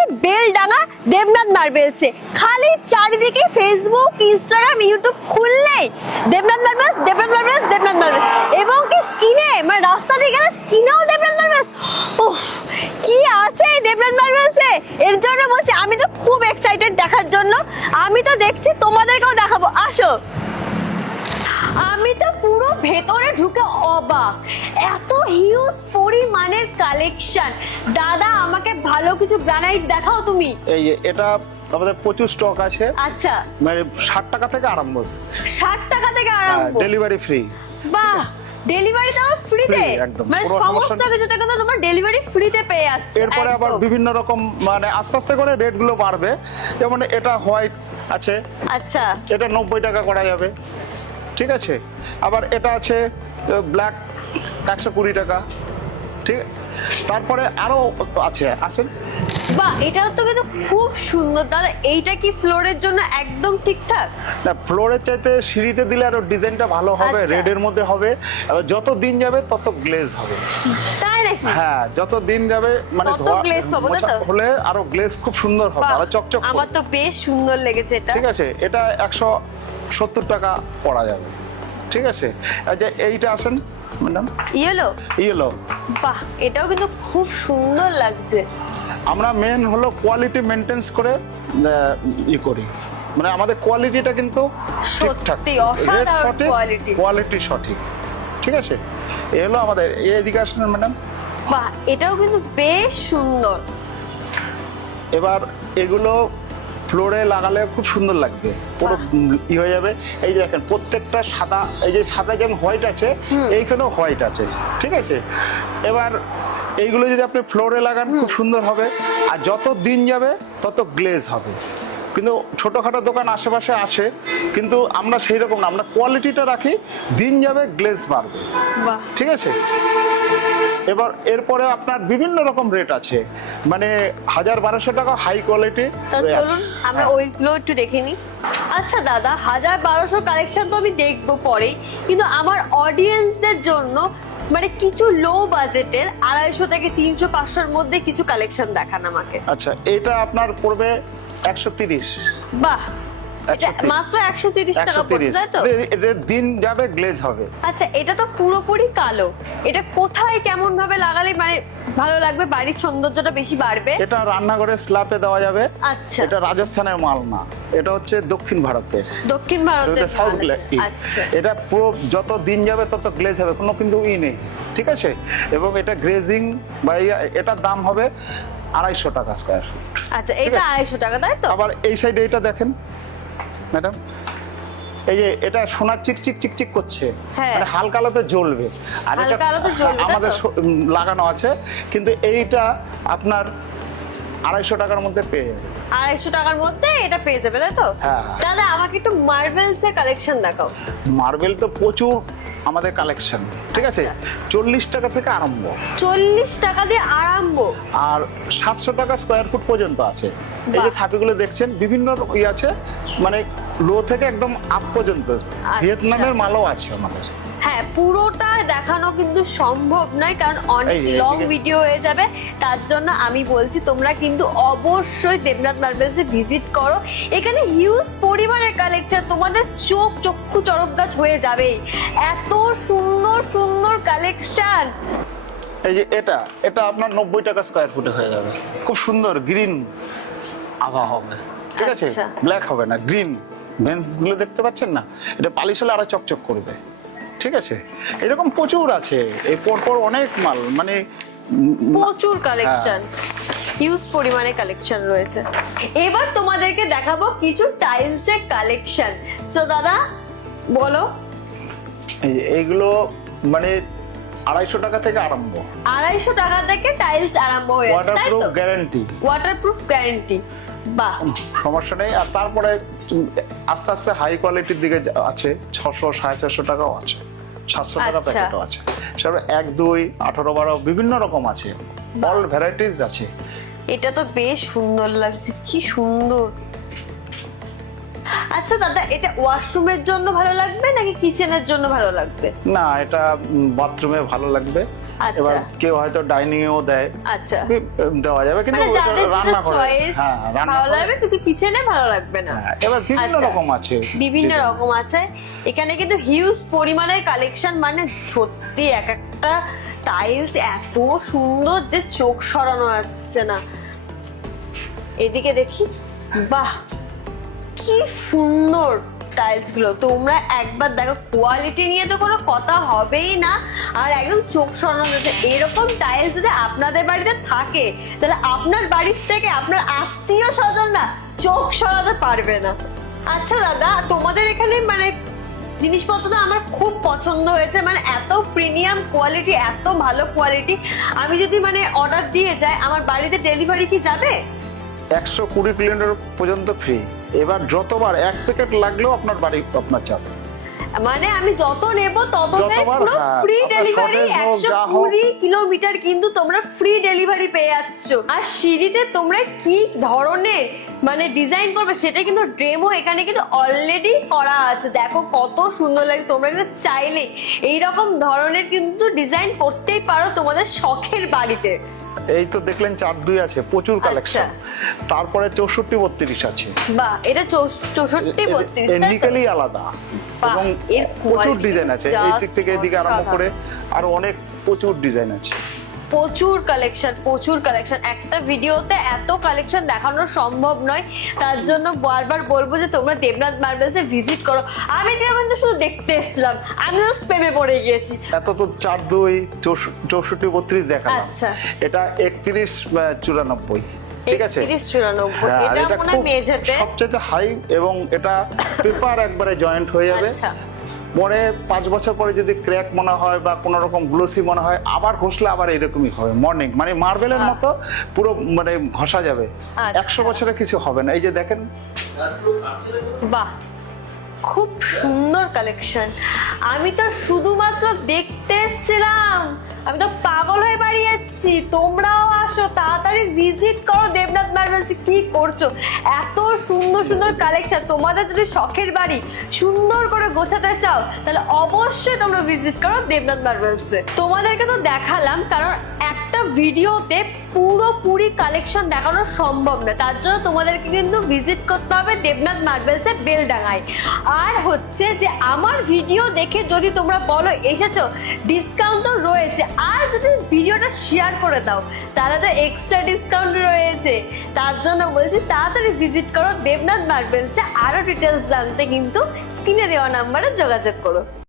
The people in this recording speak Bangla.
আছি বেলডাঙ্গা দেবনাথ মার্বেলসে। খালি চারিদিকে ফেসবুক, ইনস্টাগ্রাম, ইউটিউব খুললেই Debnath marbles, Debnath marbles, Debnath marbles, এবং কি স্কিনে মানে রাস্তা দিয়ে গেলে স্কিনেও দেবনাথ মার্বেলস। উফ, কি আছে এই দেবনাথ মার্বেলসে, এর জন্য বলছি আমি তো খুব এক্সাইটেড দেখার জন্য। আমি তো দেখছি তোমাদেরকেও দেখাবো, আসো। আমি তো পুরো ভেতরে ঢুকে অবাক, এত হিউজ পরিমাণের কালেকশন। দাদা আমাকে ভালো কিছু গ্রানাইট দেখাও তুমি। এই যে এটা আমাদের প্রচুর স্টক আছে। আচ্ছা, মানে 60 টাকা থেকে আরম্ভ। 60 টাকা থেকে আরম্ভ, ডেলিভারি ফ্রি। বাহ, ডেলিভারি তো ফ্রিতে, একদম, মানে পুরো সমস্ত সমস্যা- কিছু থেকে তো তোমার ডেলিভারি ফ্রিতে পেয়ে যাচ্ছে। এরপরে আবার একদম। বিভিন্ন রকম মানে আস্তে আস্তে করে রেট গুলো বাড়বে। যেমন এটা হোয়াইট আছে, আচ্ছা, এটা 90 টাকা করা যাবে, ঠিক আছে। আবার এটা আছে ব্ল্যাক 120 টাকা, ঠিক। তারপরে আরো আছে, আসেন। বাহ, এটা তো কিন্তু খুব সুন্দর দাদা। এইটা কি ফ্লোরের জন্য একদম ঠিকঠাক? না, ফ্লোরের চাইতে সিঁড়িতে দিলে আরো ডিজাইনটা ভালো হবে, আচ্ছা। রেডের মধ্যে হবে। এবার যত দিন যাবে তত গ্লেজ হবে। তাই নাকি? হ্যাঁ, যত দিন যাবে মানে তত glaze পাবো, তাই তো? হলে আরো গ্লেজ খুব সুন্দর হবে, বাহ, আরো চকচক আমার করবে। তো বেশ সুন্দর লেগেছে এটা। ঠিক আছে, এটা 170 টাকা পড়া যাবে, ঠিক আছে। এই যে এইটা আসেন ম্যাডাম, ইয়েলো, ইয়েলো। বাহ, এটাও কিন্তু খুব সুন্দর লাগছে। আমরা মেন হলো কোয়ালিটি মেনটেন্স করে করি, মানে আমাদের কোয়ালিটিটা কিন্তু ঠিকঠাক, সত্যি রেট অসাধারণ সঠিক, কোয়ালিটি। কোয়ালিটি সঠিক, ঠিক আছে। এই হলো আমাদের, এদিকে আসেন ম্যাডাম। বাহ, এটাও কিন্তু বেশ সুন্দর। এবার এগুলো ফ্লোরে লাগালে খুব সুন্দর লাগবে, পুরো ই হয়ে যাবে। এই যে দেখেন প্রত্যেকটা সাদা, এই যে সাদা যেমন হোয়াইট আছে, এইখানেও হোয়াইট আছে, ঠিক আছে। এবার এইগুলো যদি আপনি ফ্লোরে লাগান খুব সুন্দর হবে, আর যত দিন যাবে তত গ্লেজ হবে। কিন্তু ছোটখাটো দোকান আশেপাশে আছে, কিন্তু আমরা সেই রকম না, আমরা কোয়ালিটিটা রাখি, দিন যাবে গ্লেজ বাড়বে, বাহ, ঠিক আছে। এবার এরপরে আপনার বিভিন্ন রকম রেট আছে, মানে 1000-1200 টাকা হাই কোয়ালিটি। তা চলুন আমরা ওইগুলো একটু দেখে নিই। আচ্ছা দাদা, 1000-1200 কালেকশন তো আমি দেখবো পরেই, কিন্তু আমার অডিয়েন্সদের জন্য মানে কিছু লো বাজেটের 250 থেকে 300-500 এর মধ্যে কিছু কালেকশন দেখান আমাকে। আচ্ছা, এটা আপনার পড়বে 130। বাহ, এটা 130 মাত্র 130 টাকা পড়ছে, তাই তো? এর দিন যাবে গ্লেজ হবে। আচ্ছা, এটা তো পুরোপুরি কালো, এটা কোথায় কেমন ভাবে লাগালে মানে ভালো লাগবে, বাড়ির সৌন্দর্যটা বেশি বাড়বে? এটা রান্নাঘরে স্ল্যাপে দেওয়া যাবে। আচ্ছা, এটা রাজস্থানের মাল না, এটা হচ্ছে দক্ষিণ ভারতের, দক্ষিণ ভারতের সাউথ মাল। গ্লেজ। আচ্ছা, এটা পুরো যত দিন যাবে তত গ্লেজ হবে, কোনো কিন্তু নেই, ঠিক আছে। এবং এটা গ্লেজিং বা এটার দাম হবে 250 টাকা স্কয়ার ফুট। আচ্ছা, এটা 250 টাকা, তাই তো? আবার এই সাইডে এটা দেখেন ম্যাডাম, এই যে এটা সোনার চিকচিক চিকচিক করছে, হ্যাঁ। মানে হালকা আলোতে জ্বলবে। আর এটা হালকা আলোতে জ্বলবে, তাই তো? আমাদের লাগানো আছে, কিন্তু এইটা আপনার 250 টাকার মধ্যে পেয়ে যাবে। 250 টাকার মধ্যে এটা পেয়ে যাবে, তাই তো? হ্যাঁ। দাদা আমাকে একটু মার্বেলস এর কালেকশন দেখাও। মার্বেল তো প্রচুর আমাদের কালেকশন, ঠিক আছে। আচ্ছা। 40 টাকা থেকে আরম্ভ, 40 টাকা দিয়ে আরম্ভ। আর 700 টাকা স্কয়ার ফুট পর্যন্ত আছে। এই যে বাহ। থাপিগুলো দেখছেন বিভিন্ন আছে, মানে লো থেকে একদম আপ পর্যন্ত। ভিয়েতনামের মালও আছে আমাদের। হ্যাঁ, পুরোটা দেখানো কিন্তু সম্ভব নয়, কারণ অনেক এই যে লং এদিকে- ভিডিও হয়ে যাবে। তার জন্য আমি বলছি তোমরা কিন্তু অবশ্যই দেবনাথ মার্বেলসে ভিজিট করো। এখানে হিউজ পরিমাণের কালেকশন, তোমাদের চক্ষু চরক গাছ হয়ে যাবে, এত সুন্দর সুন্দর কালেকশন। এই যে এটা আপনার 90 টাকা স্কয়ার ফুটে হয়ে যাবে, খুব সুন্দর গ্রিন আভা হবে, ঠিক আছে। আচ্ছা। ব্ল্যাক হবে না, গ্রিন বেঞ্চ গুলো দেখতে পাচ্ছেন না, এটা পালিশ হলে আরো চকচক করবে, ঠিক আছে। এরকম প্রচুর আছে, এই পরপর অনেক মাল, মানে প্রচুর কালেকশন, হিউজ পরিমাণে কালেকশন রয়েছে। এবার তোমাদেরকে দেখাবো কিছু টাইলস এর কালেকশন। তো দাদা বলো। এই যে এইগুলো মানে 250 টাকা থেকে আরম্ভ, 250 টাকা থেকে টাইলস আরম্ভ হয়ে যাচ্ছে, তাই ওয়াটারপ্রুফ তো? Guarantee, waterproof guarantee. বাহ, সমস্যা নেই। আর তারপরে আস্তে আস্তে হাই কোয়ালিটির দিকে আছে, 600 450 টাকাও আছে, 700 টাকা আচ্ছা। প্যাকেটও আছে। সেটা 1, 2, 18, 12 বিভিন্ন রকম আছে, অল ভ্যারাইটিস আছে। এটা তো বেশ সুন্দর লাগছে, কি সুন্দর। আচ্ছা দাদা, এটা ওয়াশরুমের জন্য ভালো লাগবে নাকি কিচেনের জন্য ভালো লাগবে? না, এটা বাথরুমে ভালো লাগবে, আচ্ছা। এবার কেউ হয়তো ডাইনিং এও দেয়, আচ্ছা, দেওয়া যাবে, কিন্তু মানে ওটা যাদের রান্না করে, চয়েস হ্যাঁ রান্না ভালো করে। লাগবে, কিন্তু কিচেনে ভালো লাগবে না। হ্যাঁ, এবার বিভিন্ন আচ্ছা। রকম আছে, বিভিন্ন design। রকম আছে এখানে, কিন্তু হিউজ পরিমাণের কালেকশন, মানে সত্যি এক একটা টাইলস এত সুন্দর যে চোখ সরানো যাচ্ছে না। এদিকে দেখি, বাহ কি সুন্দর টাইলস গুলো, তোমরা একবার দেখো, কোয়ালিটি নিয়ে তো কোনো কথা হবেই না, আর একদম চোখ সরানো যাচ্ছে। এরকম টাইলস যদি আপনাদের বাড়িতে থাকে, তাহলে আপনার বাড়ির থেকে আপনার আত্মীয় স্বজনরা চোখ সরাতে পারবে না। আচ্ছা দাদা, তোমাদের এখানে মানে জিনিসপত্র তো আমার খুব পছন্দ হয়েছে, মানে এত প্রিমিয়াম কোয়ালিটি, এত ভালো কোয়ালিটি। আমি যদি মানে অর্ডার দিয়ে যাই, আমার বাড়িতে ডেলিভারি কি যাবে? 120 কিলোমিটার পর্যন্ত ফ্রি। এবার যতবার 1 প্যাকেট লাগলেও আপনার বাড়ি আপনার যাবে। মানে আমি যত নেব ততটাই যতবার, পুরো হ্যাঁ, ফ্রি আপনার ডেলিভারি। shortage হোক, যা হোক। 120 কিলোমিটার কিন্তু তোমরা ফ্রি ডেলিভারি পেয়ে যাচ্ছ। আর সিঁড়িতে তোমরা কি ধরনের মানে ডিজাইন করবে সেটা কিন্তু ডেমো এখানে কিন্তু অলরেডি করা আছে। দেখো কত সুন্দর লাগে, তোমরা কিন্তু চাইলে এইরকম ধরনের কিন্তু ডিজাইন করতেই পারো তোমাদের শখের বাড়িতে। এই তো দেখলেন 4-2 আছে, প্রচুর কালেকশন। তারপরে 64-32 আছে। বাহ, এটা 64-32 এন্ডিক্যালি আলাদা, বাহ, এবং এর প্রচুর quality ডিজাইন আছে, এই দিক থেকে এদিকে আরম্ভ করে আরো অনেক প্রচুর ডিজাইন আছে। প্রচুর কালেকশন, প্রচুর কালেকশন। একটা ভিডিওতে এত কালেকশন দেখানো সম্ভব নয়, তার জন্য বারবার বলবো যে তোমরা দেবনাথ মার্বেলসে ভিজিট করো। আমি কিন্তু শুধু দেখতে এসেছিলাম, আমি জাস্ট প্রেমে পড়ে গিয়েছি। এত তো 4-2 64-32 দেখালাম। আচ্ছা। এটা 31-94, ঠিক আছে? 31-94, হ্যাঁ, আর এটা এটা মনে হয় খুব মেঝেতে। সবচেয়ে হাই, এবং এটা পেপার একবারে জয়েন্ট হয়ে যাবে। আচ্ছা। পরে 5 বছর পরে যদি ক্র্যাক মনে হয় বা কোনো রকম গ্লোসি মনে হয়, আবার ঘষলে আবার এরকমই হবে, মর্নিং মানে মার্বেলের মতো পুরো মানে ঘষা যাবে। আচ্ছা। 100 বছরে কিছু হবে না। এই যে দেখেন, বাহ, খুব সুন্দর কালেকশন। আমি তো শুধুমাত্র দেখতে এসেছিলাম, আমি তো পাগল হয়ে বাড়ি যাচ্ছি। তোমরাও আসো, তাড়াতাড়ি ভিজিট করো দেবনাথ মার্বেলস। কি করছো, এত সুন্দর সুন্দর কালেকশন। তোমাদের যদি শখের বাড়ি সুন্দর করে গোছাতে চাও, তাহলে অবশ্যই তোমরা ভিজিট করো দেবনাথ মার্বেলসে। তোমাদেরকে তো দেখালাম, কারণ একটা ভিডিওতে পুরোপুরি কালেকশন দেখানো সম্ভব না, তার জন্য তোমাদেরকে কিন্তু ভিজিট করতে হবে দেবনাথ মার্বেলসে বেলডাঙায়। আর হচ্ছে যে আমার ভিডিও দেখে যদি তোমরা বলো এসেছো, ডিসকাউন্ট তো রয়েছে, আর যদি ভিডিওটা শেয়ার করে দাও তাহলে তো এক্সট্রা ডিসকাউন্ট রয়েছে। তার জন্য বলছি তাড়াতাড়ি ভিজিট করো দেবনাথ মার্বেলসে। আরো ডিটেলস জানতে কিন্তু স্ক্রিনে দেওয়া নাম্বারে যোগাযোগ করো।